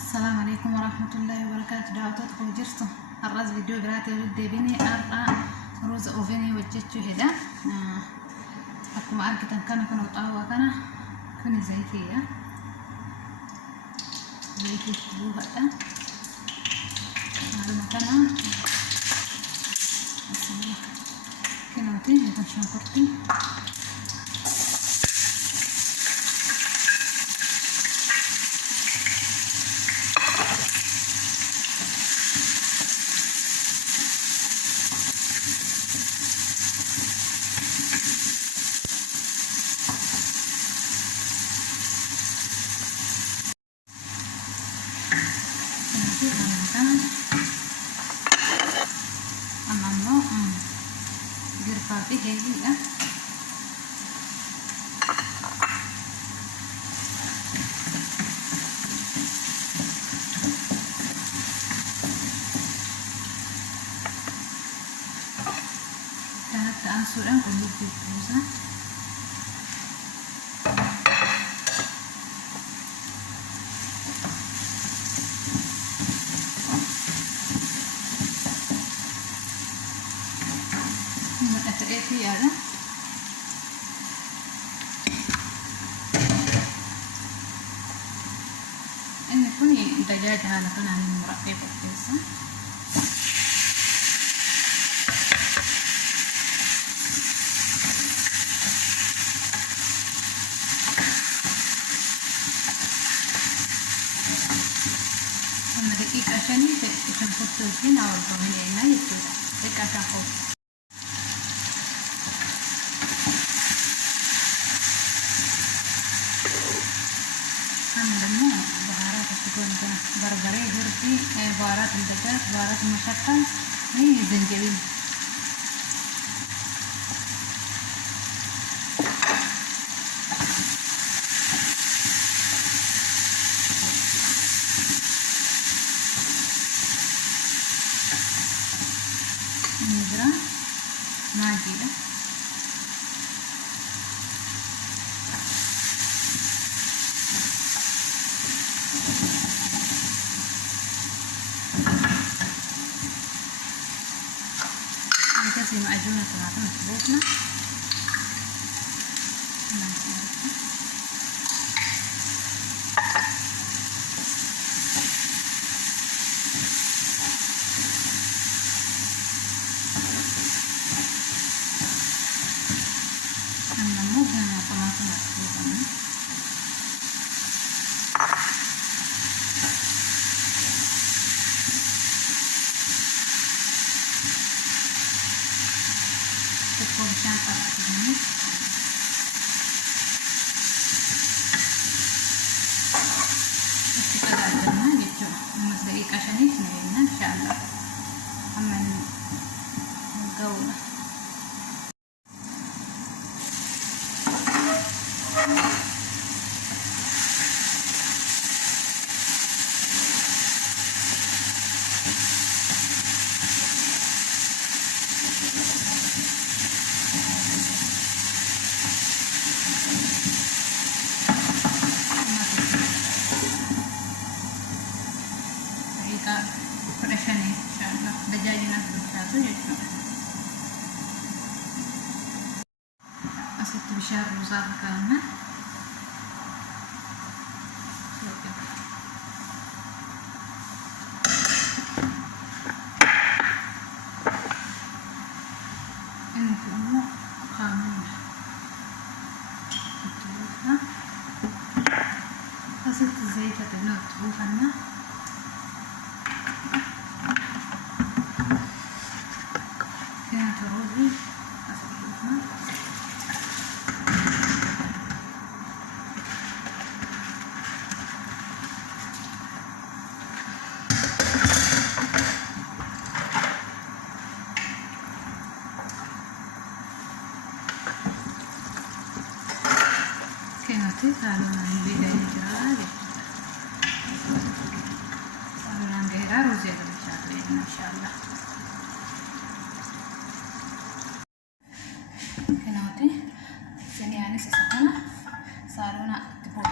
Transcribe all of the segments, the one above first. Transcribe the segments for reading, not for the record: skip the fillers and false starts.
السلام عليكم ورحمة الله وبركاته. دعوتك وجرته الرز فيديو براتي ودي بني أرقى روز أوفيني وجدته هدا أكو معركة كان وطاوة كان زيتية تبوها دا على مكانا كنوتي هيكون شنكرتي Tapi heavy ya. Tahap ansuran kulit bisa. في هذا ان يكون دجاج هذا كان عن المرقق والكيسة لما دقيقة عشان تنفط الفين او الطمينة يكتب دقيقة تاخد بربري هرتي بهارات الدجاج بهارات المشطة هي زنجبيل نجرة ماجي في معجونة طماطم مسبوكة نموها طماطم مسبوكة تكون شاطرة أكيد كده عجبنا جبته 5 دقايق عشان يتمرن إن شاء الله. أما الجولة فرشاني إن شاء الله دجاجنا بالشاتو يجمع أسيت بشار رزاق كامل إنكم قامين أسيت الزيت تنوت بوفنا Nanti saluran beda juga, saluran beda harus ya satu ini, insyaallah. Nanti sini ane sesana saluran tepuk.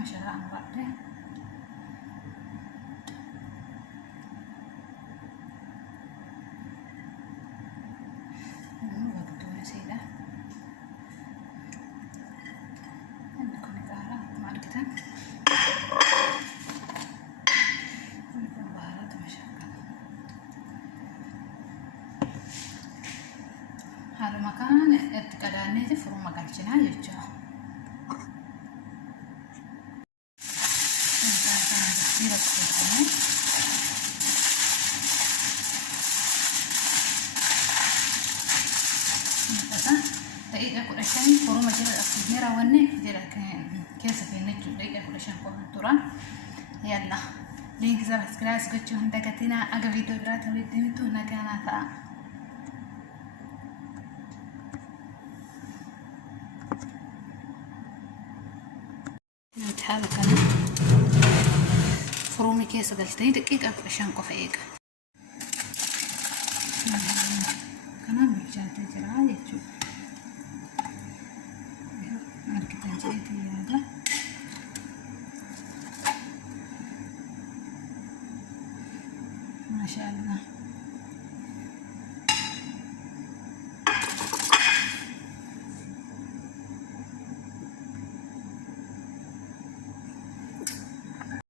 mashallah an baadhe waktu sida عندكم بهارات معركة عندكم بهارات مشاكل هذا مكان اتقداني تفرو مقالشنا يجو دقيقة كل شيء فروما جل الأكسجيرا وني جل كيس في النجو دقيقة كل شيء كون ترى يلا لينك سبسكرايب سكتشو هندكتنا أجا فيديو برات ولدمتو نكانا ثا نتحاول كنا فرومي كيس قلتي دقيقة كل شيء كوفيك كمان بيجات تجرا يجو marketan jadi ada masya Allah